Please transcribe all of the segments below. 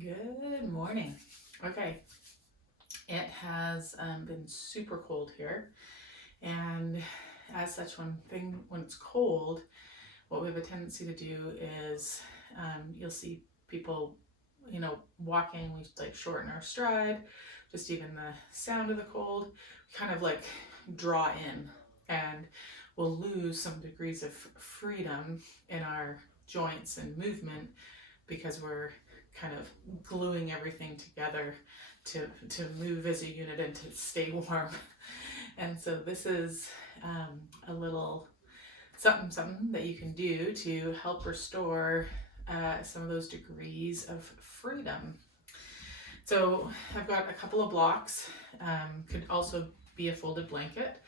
Good morning. Okay, it has been super cold here, and as such, one thing when it's cold, what we have a tendency to do is you'll see people, walking. We like shorten our stride, just even the sound of the cold, we kind of like draw in, and we'll lose some degrees of freedom in our joints and movement because we're kind of gluing everything together to move as a unit and to stay warm. And so this is a little something that you can do to help restore some of those degrees of freedom. So I've got a couple of blocks, could also be a folded blanket,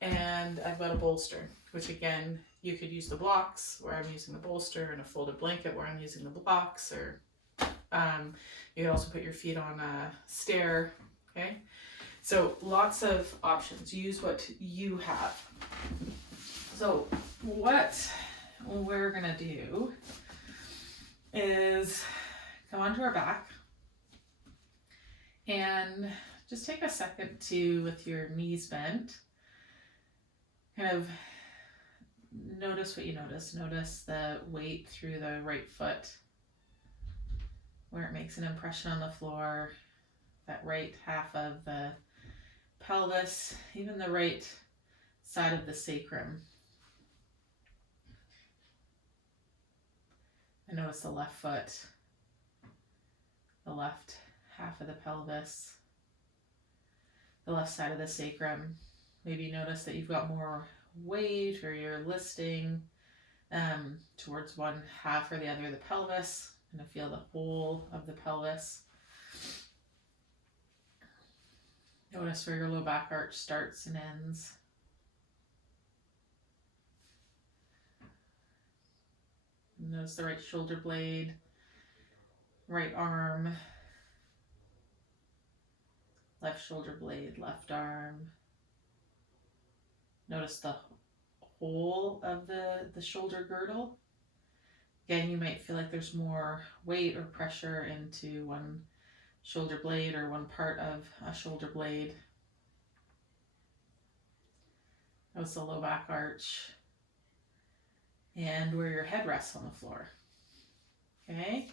and I've got a bolster, which again, you could use the blocks where I'm using the bolster and a folded blanket where I'm using the blocks, or you can also put your feet on a stair. Okay, so lots of options. Use what you have. So what we're gonna do is go onto our back and just take a second to, with your knees bent, kind of notice what you notice. Notice the weight through the right foot, where it makes an impression on the floor, that right half of the pelvis, even the right side of the sacrum. And notice the left foot, the left half of the pelvis, the left side of the sacrum. Maybe notice that you've got more weight, or you're listing towards one half or the other of the pelvis. Kind of feel the whole of the pelvis. Notice where your low back arch starts and ends. Notice the right shoulder blade, right arm, left shoulder blade, left arm. Notice the whole of the shoulder girdle. Again, you might feel like there's more weight or pressure into one shoulder blade or one part of a shoulder blade. Notice the low back arch and where your head rests on the floor. Okay,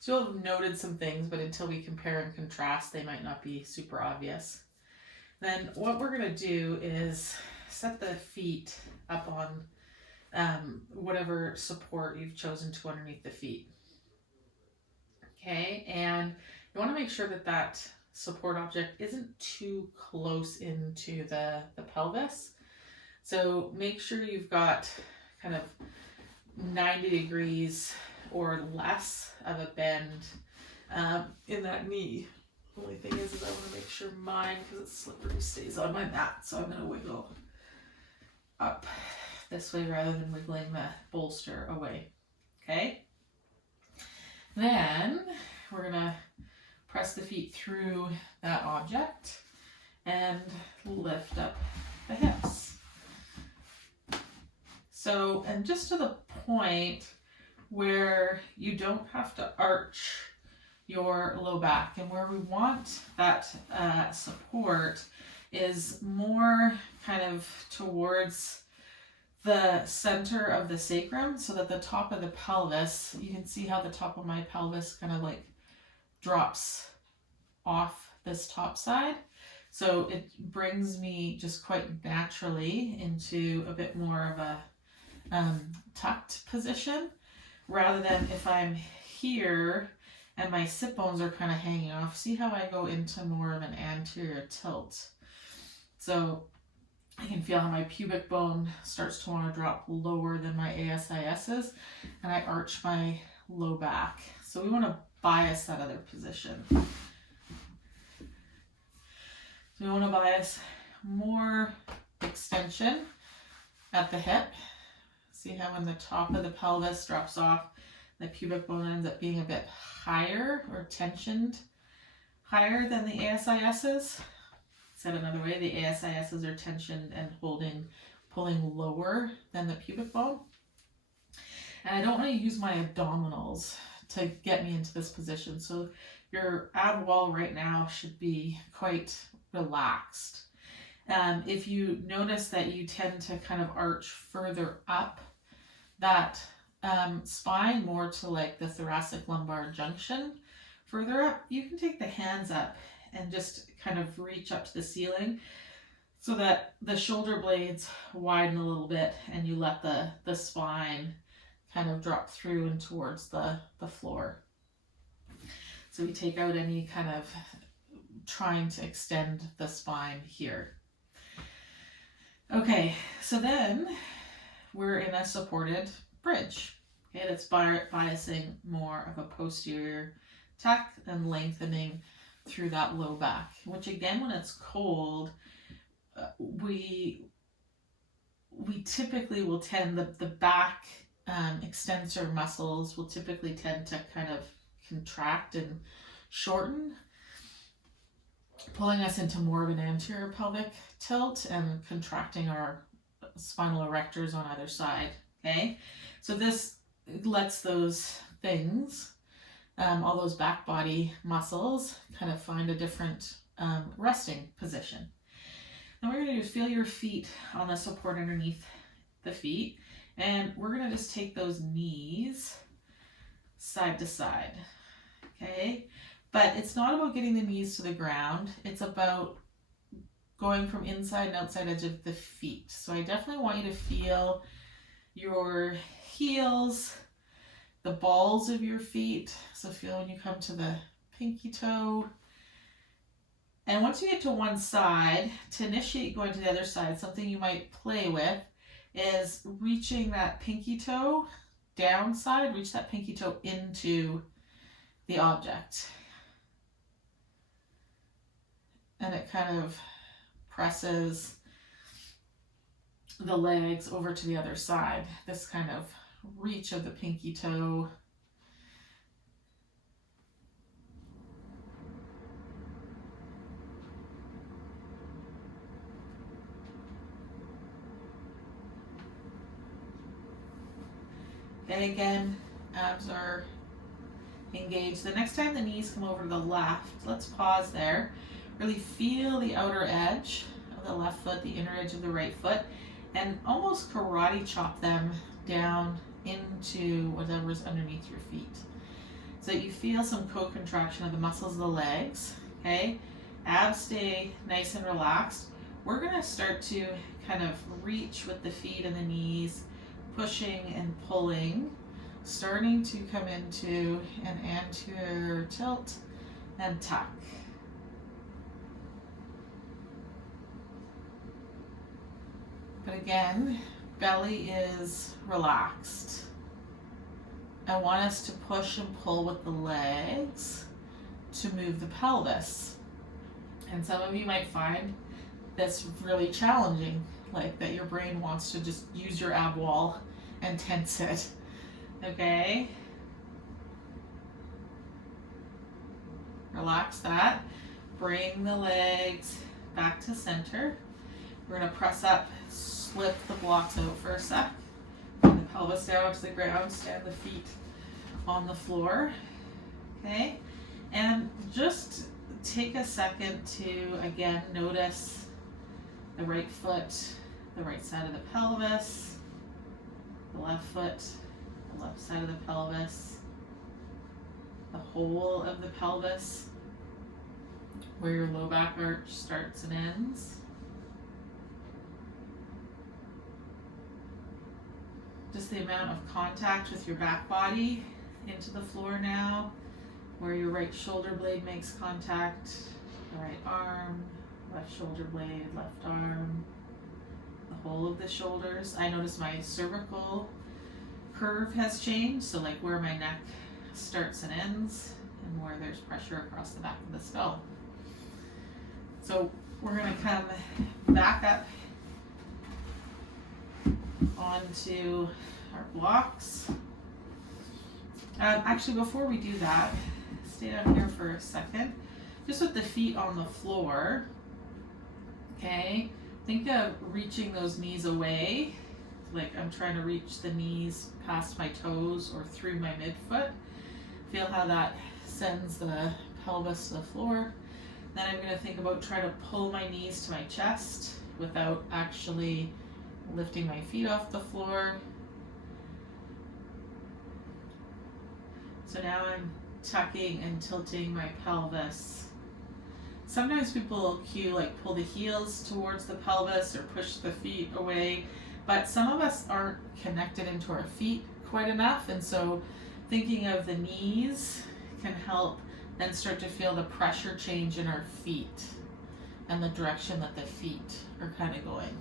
so you'll have noted some things, but until we compare and contrast, they might not be super obvious. Then what we're going to do is set the feet up on whatever support you've chosen to underneath the feet. Okay, and you want to make sure that that support object isn't too close into the pelvis. So make sure you've got kind of 90 degrees or less of a bend in that knee. The only thing is I want to make sure mine, because it's slippery, stays on my mat. So I'm going to wiggle up this way rather than wiggling the bolster away. Okay. Then we're going to press the feet through that object and lift up the hips. So, and just to the point where you don't have to arch your low back, and where we want that support is more kind of towards the center of the sacrum, so that the top of the pelvis, you can see how the top of my pelvis kind of like drops off this top side. So it brings me just quite naturally into a bit more of a tucked position, rather than if I'm here and my sit bones are kind of hanging off. See how I go into more of an anterior tilt. So I can feel how my pubic bone starts to want to drop lower than my ASIS's, and I arch my low back. So we want to bias that other position. So we want to bias more extension at the hip. See how when the top of the pelvis drops off, the pubic bone ends up being a bit higher or tensioned higher than the ASIS's. Said another way, the ASIS's are tensioned and pulling lower than the pubic bone. And I don't want to use my abdominals to get me into this position. So your ab wall right now should be quite relaxed. If you notice that you tend to kind of arch further up that spine, more to like the thoracic lumbar junction, further up, you can take the hands up and just kind of reach up to the ceiling so that the shoulder blades widen a little bit and you let the spine kind of drop through and towards the floor. So we take out any kind of trying to extend the spine here. Okay, so then we're in a supported bridge. Okay, that's biasing more of a posterior tuck and lengthening through that low back, which again, when it's cold, we typically will tend, the back extensor muscles will typically tend to kind of contract and shorten, pulling us into more of an anterior pelvic tilt and contracting our spinal erectors on either side. Okay, so this lets those things, all those back body muscles, kind of find a different resting position. Now what we're going to do is feel your feet on the support underneath the feet, and we're going to just take those knees side to side. Okay, but it's not about getting the knees to the ground, it's about going from inside and outside edge of the feet. So I definitely want you to feel your heels, the balls of your feet. So feel when you come to the pinky toe. And once you get to one side, to initiate going to the other side, something you might play with is reaching that pinky toe downside, reach that pinky toe into the object. And it kind of presses the legs over to the other side. This kind of reach of the pinky toe. Okay, again, abs are engaged. The next time the knees come over to the left, let's pause there. Really feel the outer edge of the left foot, the inner edge of the right foot, and almost karate chop them down into whatever's underneath your feet. So you feel some co-contraction of the muscles of the legs, okay? Abs stay nice and relaxed. We're gonna start to kind of reach with the feet and the knees, pushing and pulling, starting to come into an anterior tilt and tuck. But again, belly is relaxed. I want us to push and pull with the legs to move the pelvis. And some of you might find this really challenging, like that your brain wants to just use your ab wall and tense it. Okay? Relax that. Bring the legs back to center. We're going to press up, slip the blocks out for a sec. Bring the pelvis down to the ground, stand the feet on the floor. Okay? And just take a second to, again, notice the right foot, the right side of the pelvis, the left foot, the left side of the pelvis, the whole of the pelvis, where your low back arch starts and ends. Just the amount of contact with your back body into the floor now, where your right shoulder blade makes contact, the right arm, left shoulder blade, left arm, the whole of the shoulders. I notice my cervical curve has changed, so like where my neck starts and ends and where there's pressure across the back of the skull. So we're going to come back up onto our blocks. Actually, before we do that, stay down here for a second. Just with the feet on the floor, okay? Think of reaching those knees away, like I'm trying to reach the knees past my toes or through my midfoot. Feel how that sends the pelvis to the floor. Then I'm going to think about trying to pull my knees to my chest without actually lifting my feet off the floor. So now I'm tucking and tilting my pelvis. Sometimes people cue like pull the heels towards the pelvis or push the feet away, but some of us aren't connected into our feet quite enough, and so thinking of the knees can help then start to feel the pressure change in our feet and the direction that the feet are kind of going.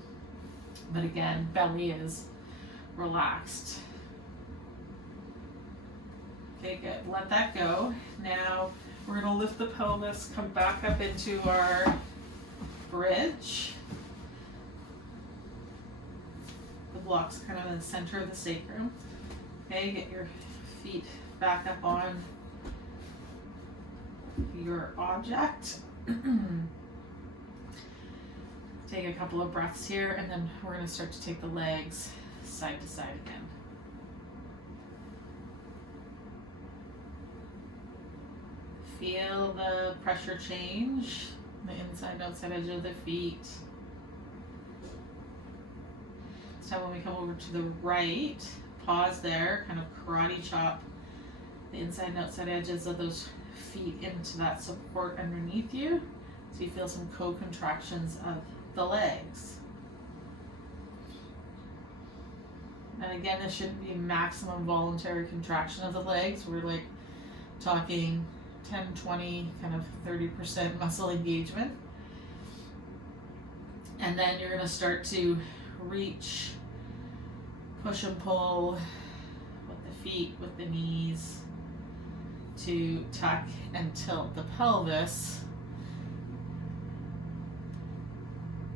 But again, belly is relaxed. Okay, good. Let that go. Now we're going to lift the pelvis, come back up into our bridge. The block's kind of in the center of the sacrum. Okay, get your feet back up on your object. Take a couple of breaths here, and then we're going to start to take the legs side to side again. Feel the pressure change, the inside and outside edge of the feet. So when we come over to the right, pause there, kind of karate chop the inside and outside edges of those feet into that support underneath you. So you feel some co-contractions of the legs. And again, this shouldn't be maximum voluntary contraction of the legs. We're like talking 10, 20, kind of 30% muscle engagement. And then you're going to start to reach, push and pull with the feet, with the knees, to tuck and tilt the pelvis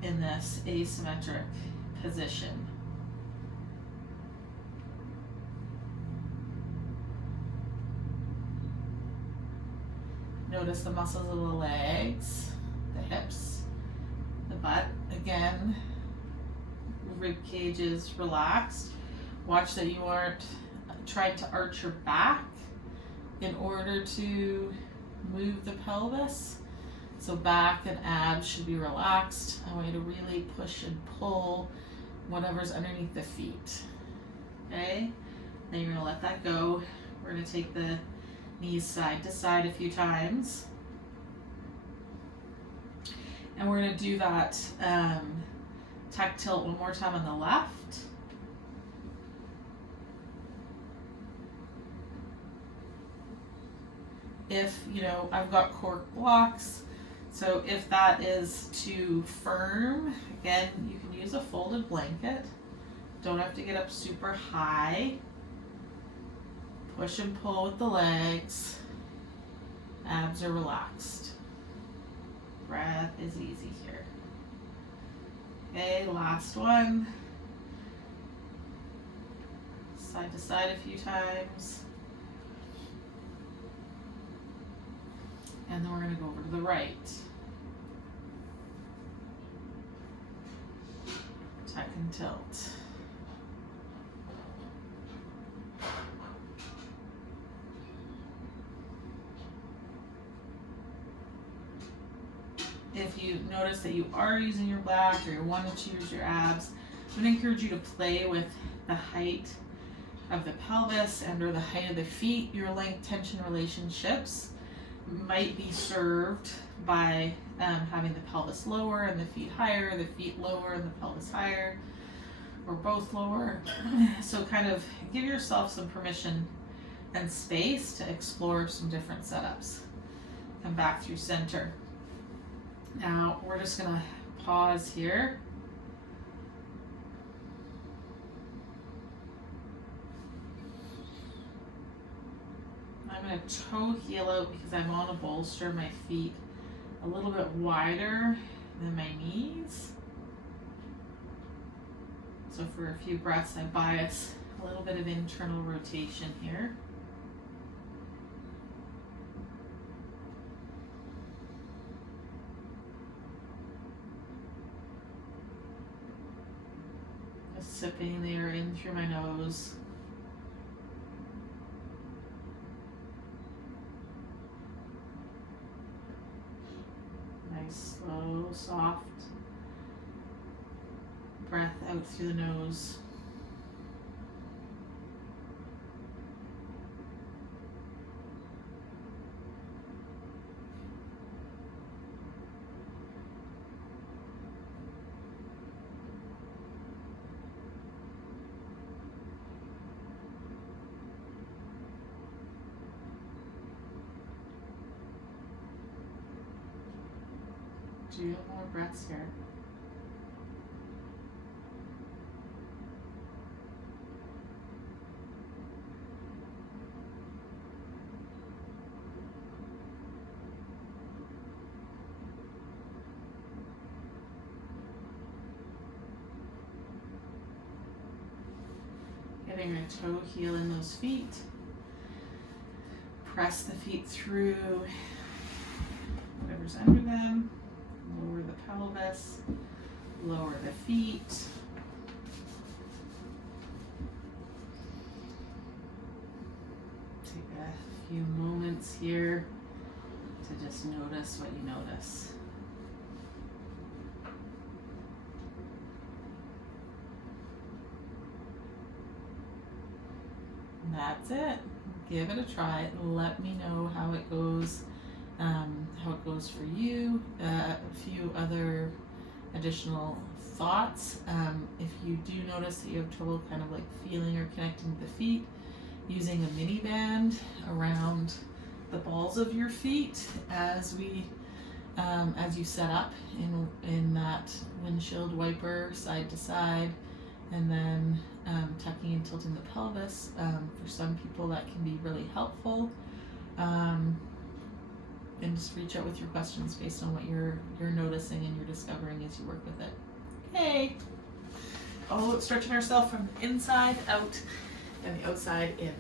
in this asymmetric position. Notice the muscles of the legs, the hips, the butt. Again, rib cage is relaxed. Watch that you aren't trying to arch your back in order to move the pelvis. So back and abs should be relaxed. I want you to really push and pull whatever's underneath the feet. Okay? Then you're gonna let that go. We're gonna take the knees side to side a few times. And we're gonna do that tuck tilt one more time on the left. If, I've got cork blocks, so if that is too firm, again, you can use a folded blanket. Don't have to get up super high. Push and pull with the legs. Abs are relaxed. Breath is easy here. Okay, last one. Side to side a few times. And then we're going to go over to the right. Tuck and tilt. If you notice that you are using your back or you're wanting to use your abs, I'm going to encourage you to play with the height of the pelvis and or the height of the feet. Your length tension relationships might be served by having the pelvis lower and the feet higher, the feet lower and the pelvis higher, or both lower. So kind of give yourself some permission and space to explore some different setups. Come back through center. Now we're just going to pause here. I'm going to toe heel out because I'm on a bolster, my feet a little bit wider than my knees. So for a few breaths, I bias a little bit of internal rotation here. Just sipping the air in through my nose. Nice, slow, soft breath out through the nose. Do more breaths here. Getting a toe heel in those feet. Press the feet through whatever's under them. Lower the pelvis, lower the feet. Take a few moments here to just notice what you notice. That's it. Give it a try. Let me know how it goes. How it goes for you. A few other additional thoughts. If you do notice that you have trouble kind of like feeling or connecting to the feet, using a mini band around the balls of your feet as you set up in that windshield wiper side to side, and then tucking and tilting the pelvis. For some people that can be really helpful. And just reach out with your questions based on what you're noticing and you're discovering as you work with it. Okay. Oh, stretching ourselves from the inside out and the outside in.